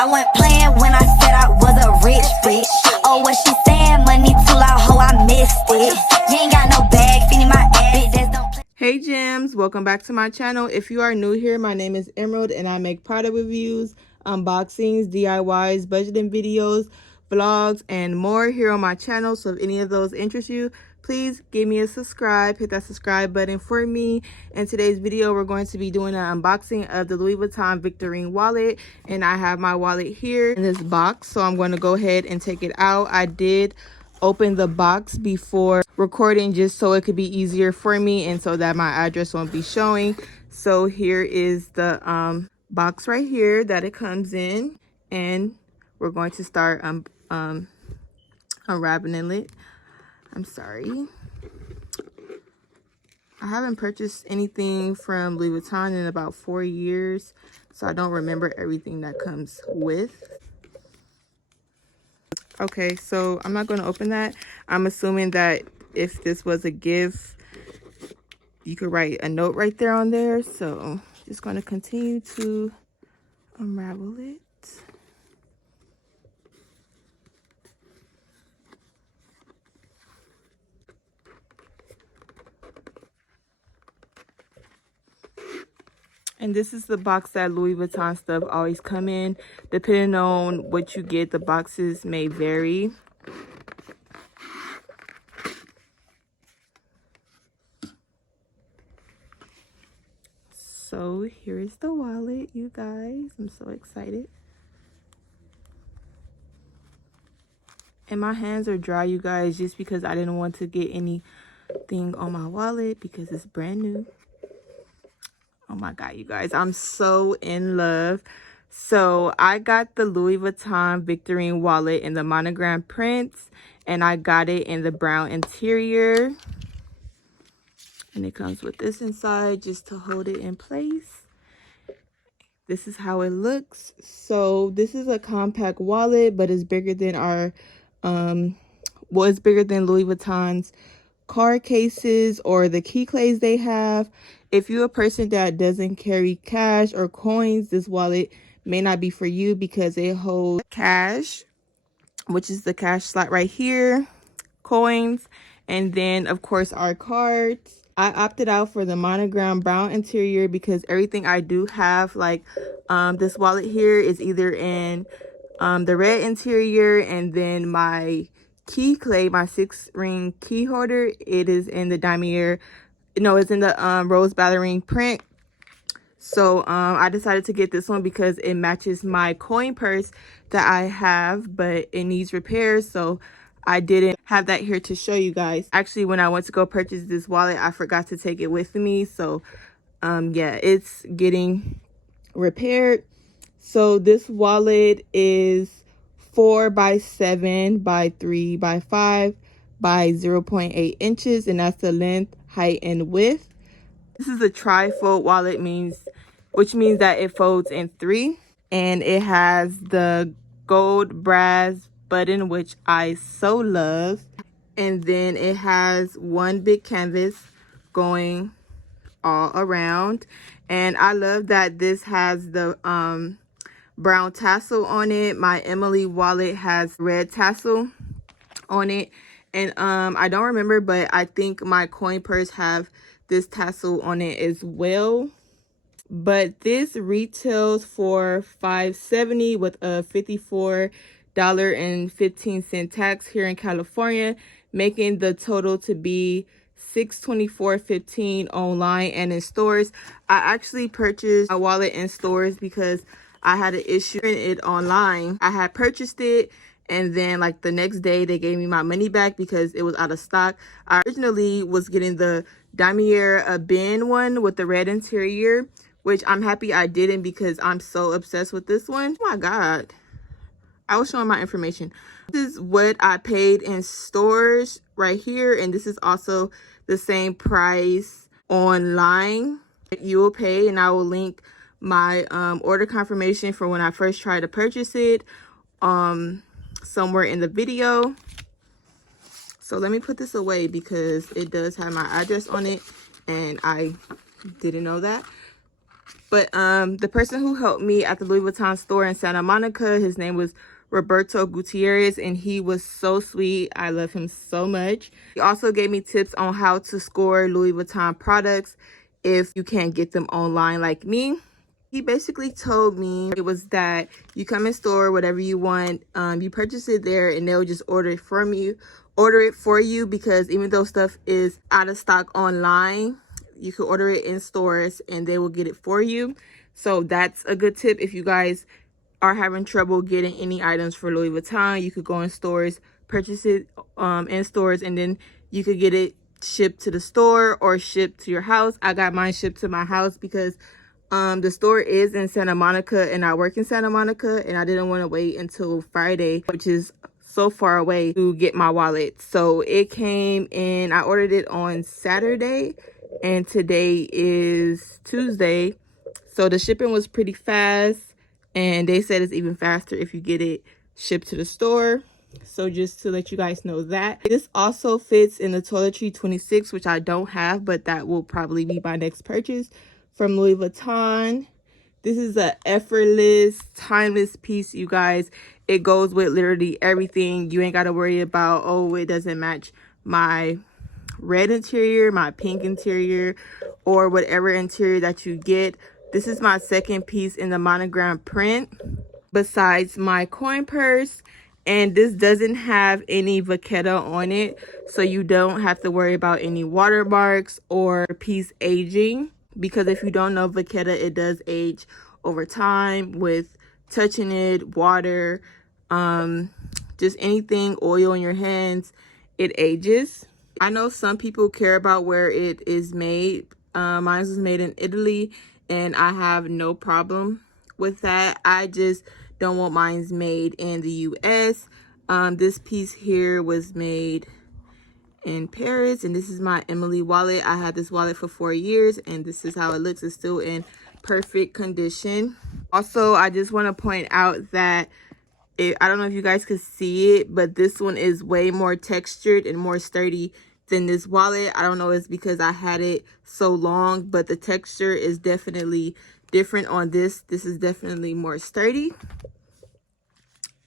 I went playing when I said I was a rich bitch. Oh, what she saying? Money too loud, ho, I missed it. You ain't got no bag, feeding my ass, bitch, don't play. Hey gems, welcome back to my channel. If you are new here, my name is Emerald and I make product reviews, unboxings, DIYs, budgeting videos, vlogs, and more here on my channel. So if any of those interest you, please give me a subscribe, hit that subscribe button for me. In today's video, we're going to be doing an unboxing of the Louis Vuitton Victorine wallet, and I have my wallet here in this box, so I'm going to go ahead and take it out. I did open the box before recording just so it could be easier for me and so that my address won't be showing. So here is the box right here that it comes in, and we're going to start unwrapping it. I'm sorry, I haven't purchased anything from Louis Vuitton in about 4 years, so I don't remember everything that comes with. Okay, so I'm not going to open that. I'm assuming that if this was a gift, you could write a note right there on there. So just going to continue to unravel it. And this is the box that Louis Vuitton stuff always come in. Depending on what you get, the boxes may vary. So here is the wallet, you guys. I'm so excited. And my hands are dry, you guys, just because I didn't want to get anything on my wallet because it's brand new. Oh my god, you guys, I'm so in love. So I got the Louis Vuitton Victorine wallet in the monogram prints, and I got it in the brown interior, and it comes with this inside just to hold it in place. This is how it looks. So this is a compact wallet, but it's bigger than our it's bigger than Louis Vuitton's card cases or the key clays they have. If you're a person that doesn't carry cash or coins, this wallet may not be for you because it holds cash, which is the cash slot right here, coins, and then of course our cards. I opted out for the monogram brown interior because everything I do have, like this wallet here, is either in the red interior, and then my key clay, my 6-ring key holder, it is in the damier. No, it's in the rose ballerine print. So I decided to get this one because it matches my coin purse that I have, but it needs repairs, so I didn't have that here to show you guys. Actually, when I went to go purchase this wallet, I forgot to take it with me, so yeah, it's getting repaired. So this wallet is 4 by 7 by 3 by 5 by 0.8 inches, and that's the length, height, and width. This is a tri-fold wallet, which means that it folds in 3, and it has the gold brass button, which I so love, and then it has one big canvas going all around, and I love that this has the brown tassel on it. My Emily wallet has red tassel on it, and I don't remember, but I think my coin purse have this tassel on it as well. But this retails for $5.70 with a $54.15 tax here in California, making the total to be $624.15 online and in stores. I actually purchased my wallet in stores because I had an issue in it online. I had purchased it, and then like the next day they gave me my money back because it was out of stock. I originally was getting the damier bin one with the red interior, which I'm happy I didn't because I'm so obsessed with this one. Oh my god, I was showing my information. This is what I paid in stores right here, and this is also the same price online that you will pay, and I will link my order confirmation for when I first tried to purchase it somewhere in the video. So let me put this away because it does have my address on it, and I didn't know that. But the person who helped me at the Louis Vuitton store in Santa Monica, his name was Roberto Gutierrez, and he was so sweet. I love him so much. He also gave me tips on how to score Louis Vuitton products if you can't get them online like me. He basically told me it was that you come in store, whatever you want, you purchase it there, and they'll just order it for you, because even though stuff is out of stock online, you can order it in stores and they will get it for you. So that's a good tip. If you guys are having trouble getting any items for Louis Vuitton, you could go in stores, purchase it in stores, and then you could get it shipped to the store or shipped to your house. I got mine shipped to my house because the store is in Santa Monica and I work in Santa Monica, and I didn't want to wait until Friday, which is so far away, to get my wallet. So it came in, I ordered it on Saturday, and today is Tuesday. So the shipping was pretty fast, and they said it's even faster if you get it shipped to the store. So just to let you guys know that. This also fits in the toiletry 26, which I don't have, but that will probably be my next purchase from Louis Vuitton. This is a effortless, timeless piece, you guys. It goes with literally everything. You ain't got to worry about, oh, it doesn't match my red interior, my pink interior, or whatever interior that you get. This is my second piece in the monogram print besides my coin purse, and this doesn't have any vachetta on it, so you don't have to worry about any watermarks or piece aging, because if you don't know, vachetta, it does age over time with touching it, water, just anything, oil in your hands, it ages. I know some people care about where it is made. Mine was made in Italy, and I have no problem with that. I just don't want mine made in the US. This piece here was made in Paris, and this is my Emily wallet. I had this wallet for 4 years, and this is how it looks. It's still in perfect condition. Also, I just want to point out that I don't know if you guys could see it, but this one is way more textured and more sturdy than this wallet. I don't know, it's because I had it so long, but the texture is definitely different on this. This is definitely more sturdy.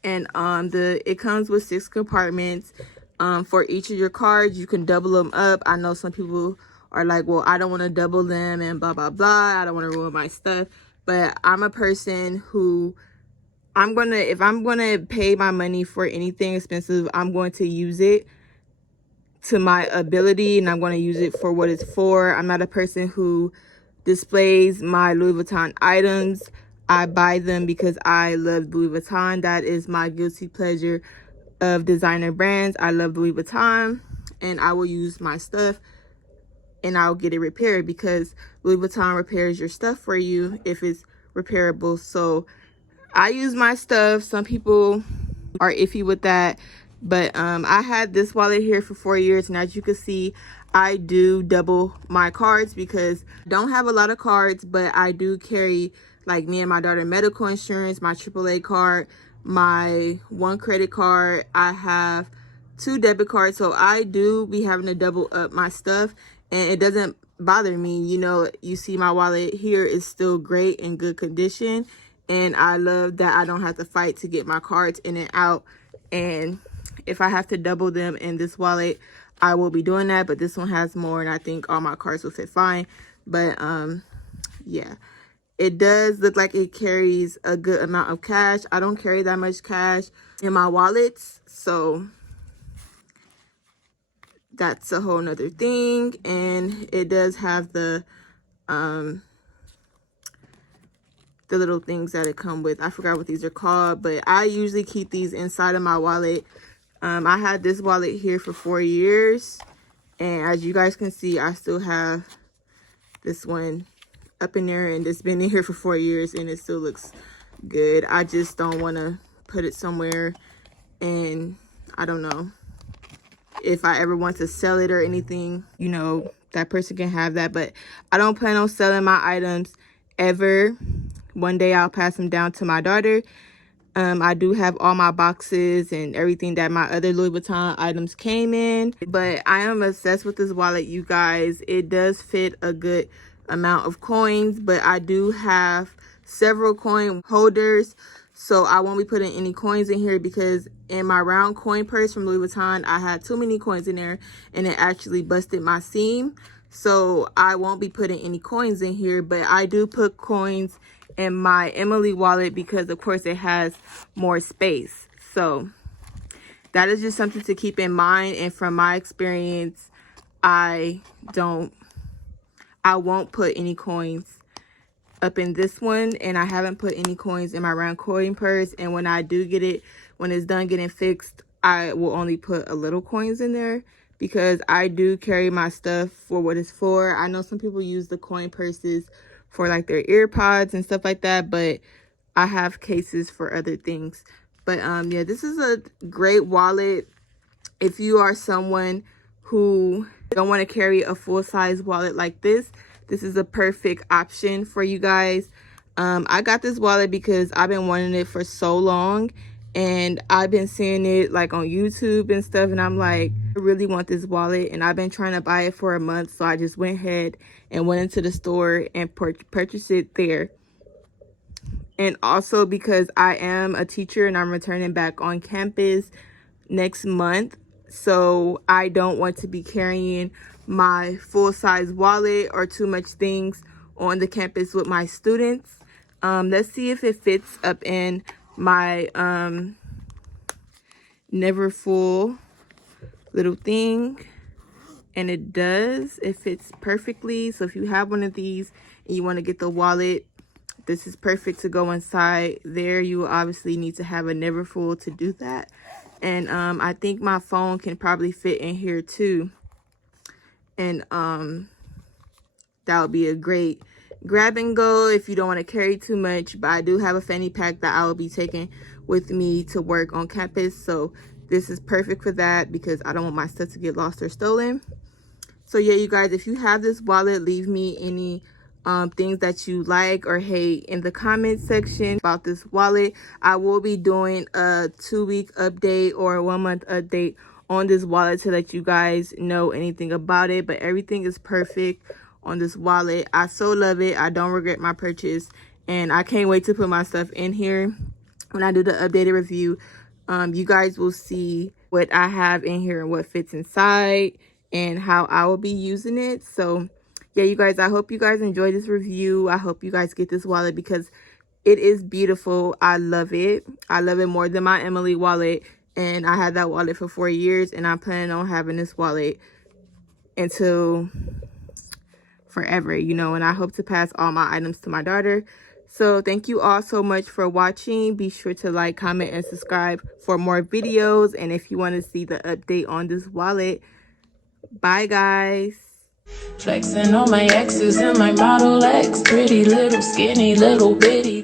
And it comes with 6 compartments for each of your cards. You can double them up. I know some people are like, well, I don't want to double them and blah blah blah, I don't want to ruin my stuff. But I'm a person who, if I'm gonna pay my money for anything expensive, I'm going to use it to my ability, and I'm going to use it for what it's for. I'm not a person who displays my Louis Vuitton items. I buy them because I love Louis Vuitton. That is my guilty pleasure of designer brands. I love Louis Vuitton, and I will use my stuff and I'll get it repaired, because Louis Vuitton repairs your stuff for you if it's repairable. So I use my stuff. Some people are iffy with that, but I had this wallet here for 4 years, and as you can see, I do double my cards because I don't have a lot of cards, but I do carry, like, me and my daughter medical insurance, my AAA card, my 1 credit card. I have 2 debit cards, so I do be having to double up my stuff, and it doesn't bother me. You know, you see my wallet here is still great in good condition, and I love that I don't have to fight to get my cards in and out. And if I have to double them in this wallet, I will be doing that, but this one has more, and I think all my cards will fit fine. But yeah, it does look like it carries a good amount of cash. I don't carry that much cash in my wallets, so that's a whole nother thing. And it does have the little things that it come with. I forgot what these are called, but I usually keep these inside of my wallet. I had this wallet here for 4 years, and as you guys can see, I still have this one up in there, and it's been in here for 4 years, and it still looks good. I just don't want to put it somewhere, and I don't know if I ever want to sell it or anything. You know, that person can have that, but I don't plan on selling my items ever. One day I'll pass them down to my daughter. I do have all my boxes and everything that my other Louis Vuitton items came in, but I am obsessed with this wallet, you guys. It does fit a good amount of coins, but I do have several coin holders, so I won't be putting any coins in here because in my round coin purse from Louis Vuitton, I had too many coins in there and it actually busted my seam. So I won't be putting any coins in here, but I do put coins in my Emily wallet because of course it has more space. So that is just something to keep in mind. And from my experience, I won't put any coins up in this one, and I haven't put any coins in my round coin purse. And when I do get it, when it's done getting fixed, I will only put a little coins in there because I do carry my stuff for what it's for. I know some people use the coin purses for like their ear pods and stuff like that, but I have cases for other things. But yeah, this is a great wallet if you are someone who don't want to carry a full-size wallet like this. This is a perfect option for you guys. I got this wallet because I've been wanting it for so long, and I've been seeing it like on YouTube and stuff, and I'm like, I really want this wallet, and I've been trying to buy it for a month. So I just went ahead and went into the store and purchased it there. And also because I am a teacher and I'm returning back on campus next month, so I don't want to be carrying my full-size wallet or too much things on the campus with my students. Let's see if it fits up in my never full little thing. And it does. It fits perfectly. So if you have one of these and you want to get the wallet, this is perfect to go inside there. You will obviously need to have a never full to do that. And I think my phone can probably fit in here too. And that would be a great grab and go if you don't want to carry too much. But I do have a fanny pack that I will be taking with me to work on campus. So this is perfect for that because I don't want my stuff to get lost or stolen. So yeah, you guys, if you have this wallet, leave me any things that you like or hate in the comment section about this wallet. I will be doing a 2-week update or a 1-month update on this wallet to let you guys know anything about it. But everything is perfect on this wallet. I so love it. I don't regret my purchase, and I can't wait to put my stuff in here. When I do the updated review, you guys will see what I have in here and what fits inside and how I will be using it. So yeah, you guys, I hope you guys enjoy this review. I hope you guys get this wallet because it is beautiful. I love it. I love it more than my Emily wallet. And I had that wallet for 4 years, and I'm planning on having this wallet until forever, you know, and I hope to pass all my items to my daughter. So thank you all so much for watching. Be sure to like, comment, and subscribe for more videos. And if you want to see the update on this wallet, bye guys. Flexing on my exes and my Model X, pretty little skinny little bitty.